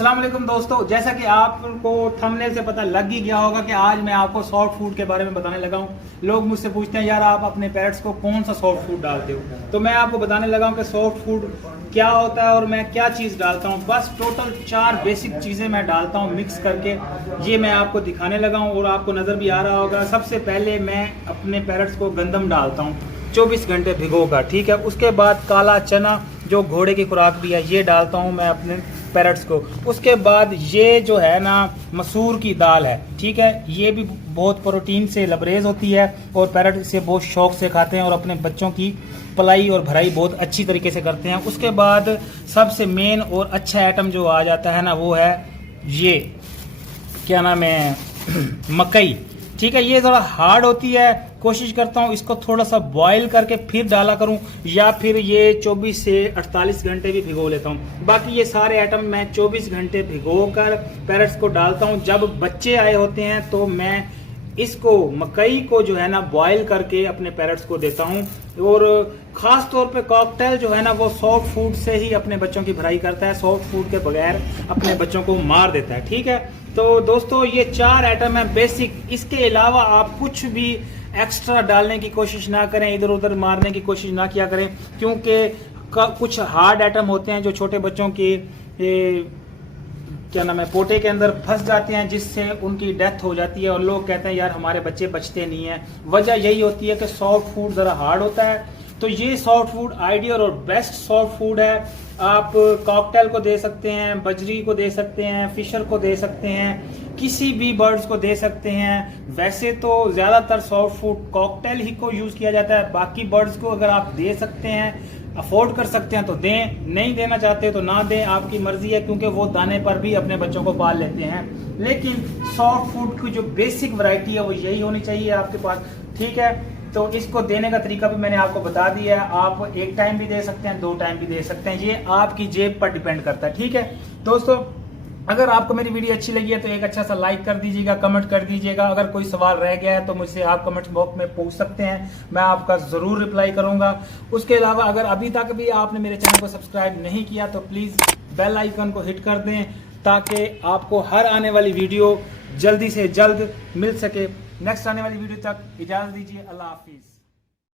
अस्सलाम वालेकुम दोस्तों, जैसा कि आपको थंबनेल से पता लग ही गया होगा कि आज मैं आपको सॉफ्ट फूड के बारे में बताने लगा हूँ। लोग मुझसे पूछते हैं यार आप अपने पेट्स को कौन सा सॉफ्ट फूड डालते हो, तो मैं आपको बताने लगा हूँ कि सॉफ्ट फूड क्या होता है और मैं क्या चीज़ डालता हूँ। बस टोटल 4 बेसिक चीज़ें मैं डालता हूँ मिक्स करके, ये मैं आपको दिखाने लगा हूँ और आपको नज़र भी आ रहा होगा। सबसे पहले मैं अपने पैरट्स को गंदम डालता हूँ 24 घंटे भिगो कर, ठीक है। उसके बाद काला चना जो घोड़े की खुराक भी है ये डालता हूँ मैं अपने पैरट्स को। उसके बाद ये जो है ना मसूर की दाल है, ठीक है, ये भी बहुत प्रोटीन से लबरेज होती है और पैरट इसे बहुत शौक से खाते हैं और अपने बच्चों की पलाई और भराई बहुत अच्छी तरीके से करते हैं। उसके बाद सबसे मेन और अच्छा आइटम जो आ जाता है ना वो है ये क्या नाम है मकई, ठीक है। ये थोड़ा हार्ड होती है, कोशिश करता हूँ इसको थोड़ा सा बॉईल करके फिर डाला करूँ या फिर ये 24 से 48 घंटे भी भिगो लेता हूँ। बाकी ये सारे आइटम मैं 24 घंटे भिगो कर पैरट्स को डालता हूँ। जब बच्चे आए होते हैं तो मैं इसको मकई को जो है ना बॉईल करके अपने पैरट्स को देता हूँ। और ख़ास तौर पे कॉकटेल जो है ना वो सॉफ्ट फूड से ही अपने बच्चों की भराई करता है, सॉफ्ट फूड के बगैर अपने बच्चों को मार देता है, ठीक है। तो दोस्तों ये 4 आइटम है बेसिक, इसके अलावा आप कुछ भी एक्स्ट्रा डालने की कोशिश ना करें, इधर उधर मारने की कोशिश ना किया करें, क्योंकि कुछ हार्ड आइटम होते हैं जो छोटे बच्चों की क्या नाम है पोटे के अंदर फंस जाते हैं जिससे उनकी डेथ हो जाती है और लोग कहते हैं यार हमारे बच्चे बचते नहीं हैं। वजह यही होती है कि सॉफ्ट फूड ज़रा हार्ड होता है। तो ये सॉफ्ट फूड आइडियल और बेस्ट सॉफ्ट फूड है। आप कॉकटेल को दे सकते हैं, बजरी को दे सकते हैं, फिशर को दे सकते हैं, किसी भी बर्ड्स को दे सकते हैं। वैसे तो ज़्यादातर सॉफ्ट फूड कॉकटेल ही को यूज़ किया जाता है, बाकी बर्ड्स को अगर आप दे सकते हैं, अफोर्ड कर सकते हैं तो दें, नहीं देना चाहते तो ना दें, आपकी मर्जी है, क्योंकि वो दाने पर भी अपने बच्चों को पाल लेते हैं। लेकिन सॉफ्ट फूड की जो बेसिक वैरायटी है वो यही होनी चाहिए आपके पास, ठीक है। तो इसको देने का तरीका भी मैंने आपको बता दिया है। आप 1 टाइम भी दे सकते हैं, 2 टाइम भी दे सकते हैं, ये आपकी जेब पर डिपेंड करता है, ठीक है। दोस्तों अगर आपको मेरी वीडियो अच्छी लगी है तो एक अच्छा सा लाइक कर दीजिएगा, कमेंट कर दीजिएगा। अगर कोई सवाल रह गया है तो मुझसे आप कमेंट बॉक्स में पूछ सकते हैं, मैं आपका ज़रूर रिप्लाई करूंगा। उसके अलावा अगर अभी तक भी आपने मेरे चैनल को सब्सक्राइब नहीं किया तो प्लीज़ बेल आइकन को हिट कर दें ताकि आपको हर आने वाली वीडियो जल्दी से जल्द मिल सके। नेक्स्ट आने वाली वीडियो तक इजाज़त दीजिए। अल्लाह हाफिज़।